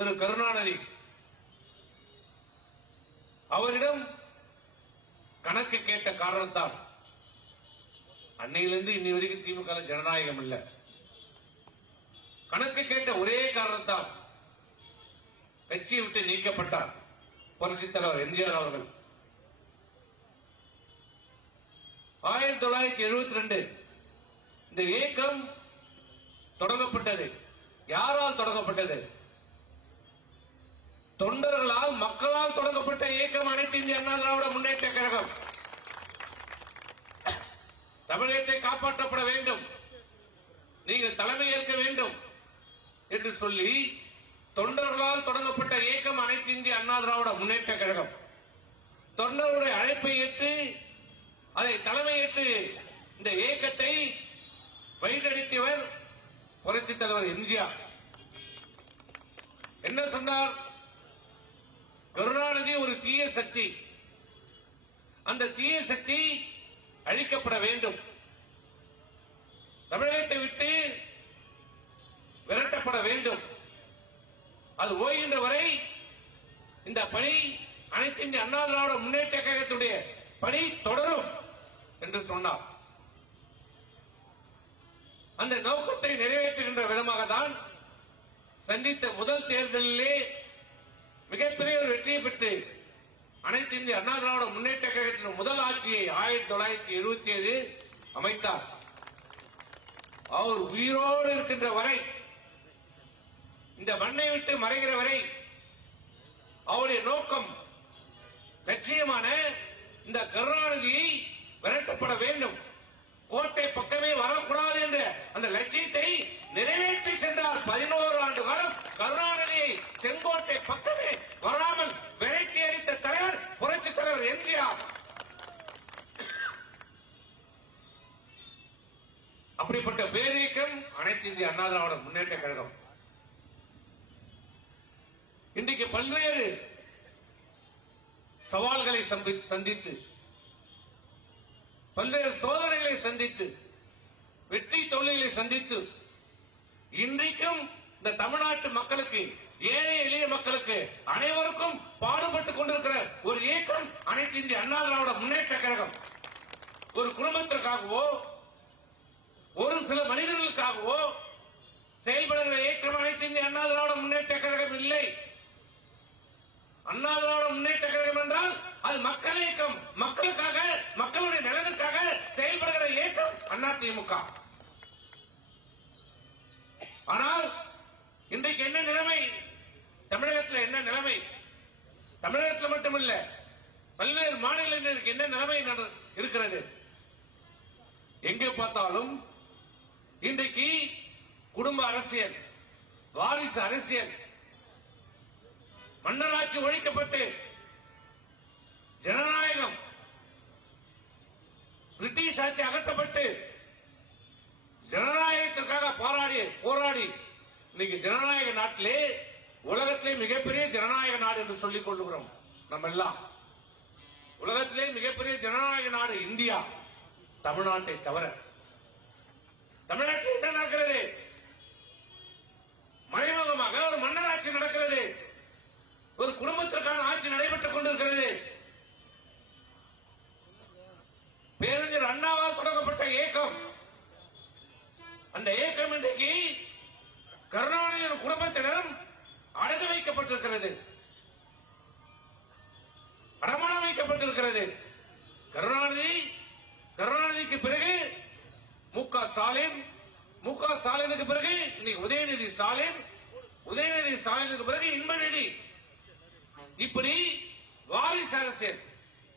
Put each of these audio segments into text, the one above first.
திரு கருணாநிதி. அவரிடம் கணக்கு கேட்ட காரணத்தால் அன்னையிலிருந்து இன்னி வரைக்கும் திமுக ஜனநாயகம் இல்ல. கணக்கு கேட்ட ஒரே காரணத்தால் கட்சியை விட்டு நீக்கப்பட்டார் புரட்சித் தலைவர் எம்ஜிஆர் அவர்கள். ஆயிரத்தி தொள்ளாயிரத்தி எழுபத்தி ரெண்டு இந்த இயக்கம் தொடங்கப்பட்டது. யாரால் தொடங்கப்பட்டது? தொண்டர்களால் மக்களால் தொடங்கப்பட்ட இயக்கம் அனைத்து இந்திய அண்ணா திராவிட முன்னேற்ற கழகம். தமிழகத்தை காப்பாற்றப்பட வேண்டும். நீங்கள் தலைமை ஏற்க வேண்டும் என்று சொல்லி தொண்டர்களால் தொடங்கப்பட்ட இயக்கம் அனைத்து இந்திய அண்ணா திராவிட முன்னேற்ற கழகம். தொண்டர்களுடைய அழைப்பை ஏற்று அதை தலைமையேற்று இந்த இயக்கத்தை வழிநடத்தியவர் புரட்சித் தலைவர் எம்ஜிஆர். என்ன சொன்னார்? கருணாநிதி ஒரு தீய சக்தி. அந்த தீய சக்தி அழிக்கப்பட வேண்டும். தமிழகத்தை விட்டு விரட்டப்பட வேண்டும். அது ஓய்கின்ற வரை இந்த பணி அனைத்து இந்திய அண்ணா திராவிட முன்னேற்ற கழகத்துடைய பணி தொடரும் என்று சொன்னார். அந்த நோக்கத்தை நிறைவேற்றுகின்ற விதமாக தான் சந்தித்த முதல் தேர்தலிலே மிகப்பெரிய ஒரு வெற்றியை பெற்று அனைத்து இந்திய அண்ணா திராவிட முன்னேற்ற கழகத்தின் முதல் ஆட்சியை ஆயிரத்தி தொள்ளாயிரத்தி எழுபத்தி ஏழு அமைத்தார். அவர் உயிரோடு இருக்கின்ற வரை இந்த மண்ணை விட்டு மறைகிற வரை அவருடைய நோக்கம் லட்சியமான இந்த கருணாநிதியை விரட்டப்பட வேண்டும். கோட்டை பக்கமே வரக்கூடாது என்ற அந்த லட்சியத்தை நிறைவேற்றி சென்றார் பதினோரு ஆண்டு காலம் கருணாநிதியை செங்கோட்டை பக்கம் அனைத்து அண்ணா திராவிட முன்னேற்ற கழகம். இன்றைக்கு பல்வேறு சவால்களை சந்தித்து பல்வேறு சோதனைகளை சந்தித்து வெற்றி தொழில்களை சந்தித்து இன்றைக்கும் இந்த தமிழ்நாட்டு மக்களுக்கு ஏழை எளிய மக்களுக்கு அனைவருக்கும் பாடுபட்டுக் கொண்டிருக்கிற ஒரு இயக்கம் அனைத்து இந்திய அண்ணா திராவிட முன்னேற்ற கழகம். ஒரு குடும்பத்திற்காகவோ ஒரு சில மனிதர்களுக்காகவோ செயல்படுகிற இயக்கம் அனைத்து இந்திய அண்ணா திராவிட முன்னேற்ற கழகம் இல்லை. அண்ணா திராவிட முன்னேற்ற கழகம் என்றால் அது மக்கள் இயக்கம் மக்களுக்காக மக்களுடைய நலனுக்காக செயல்படுகிற இயக்கம் அண்ணா திமுக ஆனால் இன்றைக்கு என்ன நிலைமை? தமிழகத்தில் என்ன நிலைமை? தமிழகத்தில் மட்டுமல்ல பல்வேறு மாநிலங்களுக்கு என்ன நிலைமை நட- இருக்கிறது? எங்கே பார்த்தாலும் இன்றைக்கு குடும்ப அரசியல் வாரிசு அரசியல் மன்னராட்சி ஒழிக்கப்பட்டு ஜனநாயகம் பிரிட்டிஷ் ஆட்சி அகற்றப்பட்டு ஜனநாயகத்திற்காக போராடி போராடி இன்னைக்கு ஜனநாயக நாட்டிலே உலகத்திலே மிகப்பெரிய ஜனநாயக நாடு என்று சொல்லிக் கொள்ளுகிறோம் நம்ம எல்லாம் உலகத்திலே மிகப்பெரிய ஜனநாயக நாடு இந்தியா தமிழ்நாட்டை தவிர. தமிழ்நாட்டில் என்ன நடக்கிறது மறைமுகமாக ஒரு மன்னராட்சி நடக்கிறது ஒரு குடும்பத்திற்கான ஆட்சி நடைபெற்றுக் கொண்டிருக்கிறது பேரறிஞர் அண்ணாவால் தொடங்கப்பட்ட இயக்கம் அந்த இயக்கம் இன்றைக்கு கருணாநிதியின் குடும்பத்தினரும் அடகு வைக்கப்பட்டிருக்கிறது. அடமானம் வைக்கப்பட்டிருக்கிறது. கருணாநிதி கருணாநிதிக்கு பிறகு மு க ஸ்டாலின் மு க ஸ்டாலினுக்கு பிறகு இன்னைக்கு உதயநிதி ஸ்டாலின் உதயநிதி ஸ்டாலினுக்கு பிறகு இன்பநிதி. இப்படி வாரிசு அரசியல்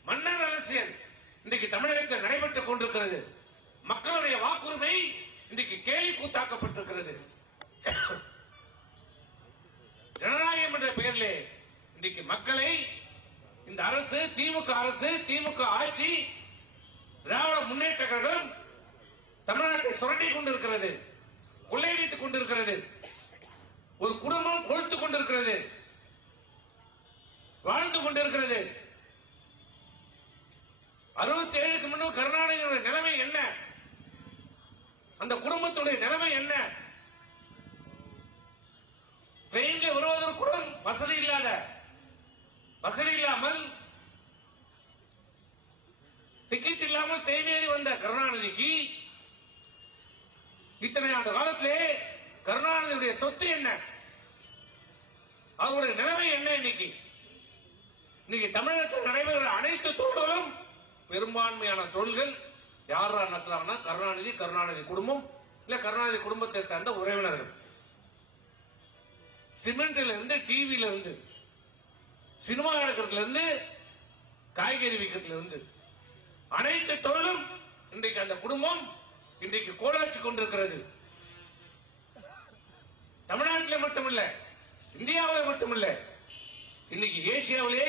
மன்னர் அரசியல் இன்றைக்கு தமிழகத்தில் நடைபெற்றுக் கொண்டிருக்கிறது. மக்களுடைய வாக்குரிமை இன்றைக்கு கேலி கூத்தாக்கப்பட்டிருக்கிறது. ஜனநாயக ஜனநாயகம் என்ற பெயரிலே இன்றைக்கு மக்களை இந்த அரசு திமுக அரசு திமுக ஆட்சி திராவிட முன்னேற்ற கழகம் தமிழ்நாட்டை சுரண்டி கொண்டிருக்கிறது கொள்ளையடித்துக் கொண்டிருக்கிறது ஒரு குடும்பம் கொழுத்துக் கொண்டிருக்கிறது வாழ்ந்து கொண்டிருக்கிறது. அறுபத்தி ஏழுக்கு முன்னும் கருணாநிதியுடைய நிலைமை என்ன? அந்த குடும்பத்துடைய நிலைமை என்ன? தேநேறி வந்த கருணாநிதிக்கு இத்தனை ஆண்டு காலத்திலே கருணாநிதியுடைய சொத்து என்ன? அவருடைய நிலைமை என்ன இன்னைக்கு? இன்னைக்கு தமிழகத்தில் நடைபெறுகிற அனைத்து தொழில்களும் பெரும்பான்மையான தொழில்கள் யாரா நடத்துறாங்கன்னா கருணாநிதி கருணாநிதி குடும்பம் இல்ல கருணாநிதி குடும்பத்தை சேர்ந்த உறவினர்கள். சிமெண்ட்ல இருந்து டிவில இருந்து சினிமா எடுக்கிறதுல இருந்து காய்கறி விற்கிறதுல இருந்து அனைத்து தொழிலும் இன்றைக்கு அந்த குடும்பம் இன்றைக்கு கோலாச்சு கொண்டிருக்கிறது. தமிழ்நாட்டில் மட்டுமில்ல இந்தியாவில் மட்டுமில்ல இன்னைக்கு ஏசியாவிலே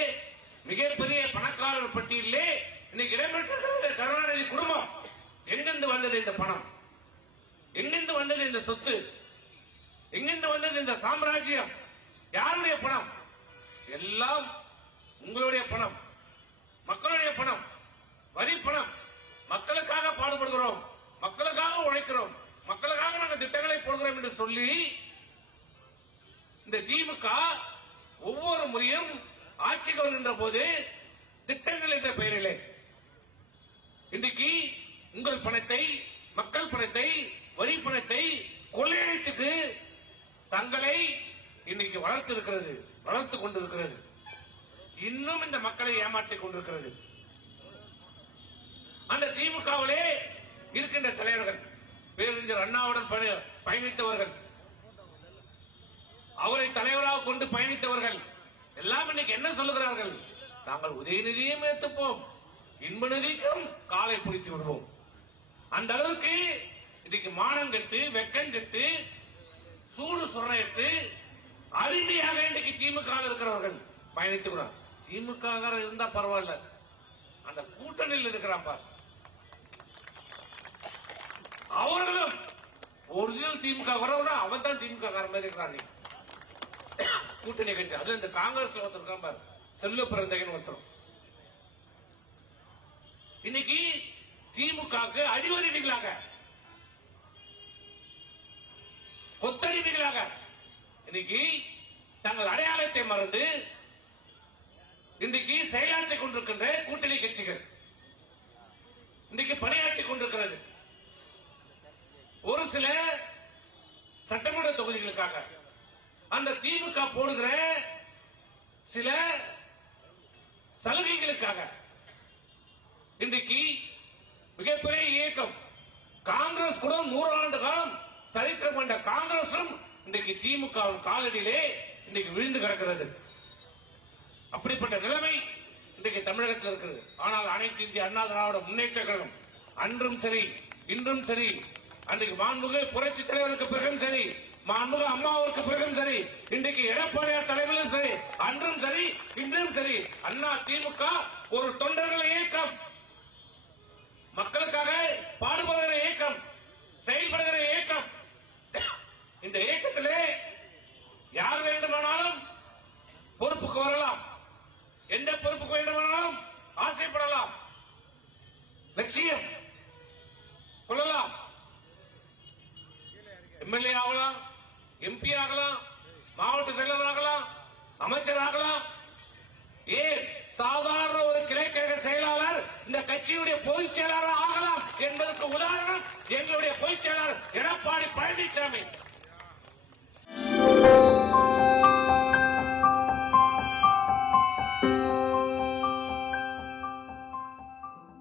மிகப்பெரிய பணக்காரர் பட்டியலிலே இன்னைக்கு இடம்பெற்றிருக்கிறது கருணாநிதி குடும்பம். எங்கிருந்து வந்தது இந்த பணம்? எங்கிருந்து வந்தது இந்த சொத்து? எங்கிருந்து வந்தது இந்த சாம்ராஜ்யம்? யாருடைய பணம்? எல்லாம் உங்களுடைய பணம். மக்களுடைய பணம். வரி பணம் மக்களுக்காக பாடுபடுகிறோம். மக்களுக்காக உழைக்கிறோம். மக்களுக்காக நாங்கள் திட்டங்களை போடுகிறோம் என்று சொல்லி இந்த திமுக ஒவ்வொரு முறையும் ஆட்சிக்கு வருகின்ற போது திட்டங்கள் என்ற பெயரிலே இன்றைக்கு உங்கள் பணத்தை மக்கள் பணத்தை வரி பணத்தை கொள்ளையடித்துக்கு தங்களை இன்னைக்கு வளர்த்து இருக்கிறது வளர்த்து கொண்டிருக்கிறது. இன்னும் இந்த மக்களை ஏமாற்றிக் கொண்டிருக்கிறது. அந்த திமுகவிலே இருக்கின்ற தலைவர்கள் பேரறிஞர் அண்ணாவுடன் பயணித்தவர்கள். அவரை தலைவராக கொண்டு பயணித்தவர்கள். எல்லாம் இன்னைக்கு என்ன சொல்லுகிறார்கள்? நாங்கள் உதயநிதியும் ஏற்றுப்போம் இன்ப நிதிக்கும் காலை பிடித்து விடுவோம். அந்த அளவுக்கு இன்னைக்கு மானம் கட்டு வெக்கம் கட்டு சூடு சுரையிட்டு அருமையாக இன்னைக்கு திமுக இருக்கிறவர்கள் பயணித்துக்கிறார் திமுக இருந்தா பரவாயில்ல. அந்த கூட்டணியில் இருக்கிறான் பார். அவர்களும் ஒரிஜினல் திமுக வரவனா அவன் தான் திமுக கார மாதிரி இருக்கிறான். கூட்டணி கட்சி. அது இந்த காங்கிரஸ்ல ஒருத்தர் இருக்கான் பாரு. செல்வ பிறந்தகன் ஒருத்தர். இன்னைக்கு திமுகவுக்கு அடிவருடிகளாக கொத்தடிமைகளாக இன்னைக்கு தங்கள் அடையாளத்தை மறந்து இன்றைக்கு செயலாற்றிக் கொண்டிருக்கின்ற கூட்டணி கட்சிகள். இன்றைக்கு பணியாற்றிக் கொண்டிருக்கிறது. ஒரு சில சட்டமன்ற தொகுதிகளுக்காக. அந்த திமுக போடுகிற சில சலுகைகளுக்காக. இன்றைக்கு மிகப்பெரிய இயக்கம். காங்கிரஸ் கூட நூறாண்டு காலம் சரித்திரம் கொண்ட காங்கிரசும் இன்றைக்கு திமுக காலடியிலே இன்னைக்கு விழுந்து கிடக்கிறது. அப்படிப்பட்ட நிலைமை இன்றைக்கு தமிழகத்தில் இருக்கிறது. ஆனால் அனைத்து இந்திய அண்ணா திராவிட முன்னேற்ற கழகம் அன்றும் சரி இன்றும் சரி அன்றைக்கு மாண்புக புரட்சி தலைவருக்கு பிறகும் சரி மாண்புக அம்மாவுக்கு பிறகும் சரி இன்றைக்கு எடப்பாடியார் தலைவரும் சரி அன்றும் சரி இன்றும் சரி அண்ணா திமுக ஒரு தொண்டர்கள் இயக்கம். மக்களுக்காக பாடுபடுகிற இயக்கம் செயல்படுகிற இயக்கம். இந்த இயக்கத்திலே யார் வேண்டுமானாலும் பொறுப்புக்கு வரலாம் எந்த பொறுப்புக்கு வேண்டுமானாலும் ஆசைப்படலாம் லட்சியம் கொள்ளலாம் எம்எல்ஏ ஆகலாம் எம்பி ஆகலாம் மாவட்ட செயலர் ஆகலாம் அமைச்சர் ஆகலாம் ஏன் சாதாரண ஒரு கிளைக்கழக செயலாளர் இந்த கட்சியுடைய பொதுச் செயலாளர் ஆகலாம் என்பதற்கு உதாரணம் எங்களுடைய பொதுச் செயலாளர் எடப்பாடி பழனிசாமி.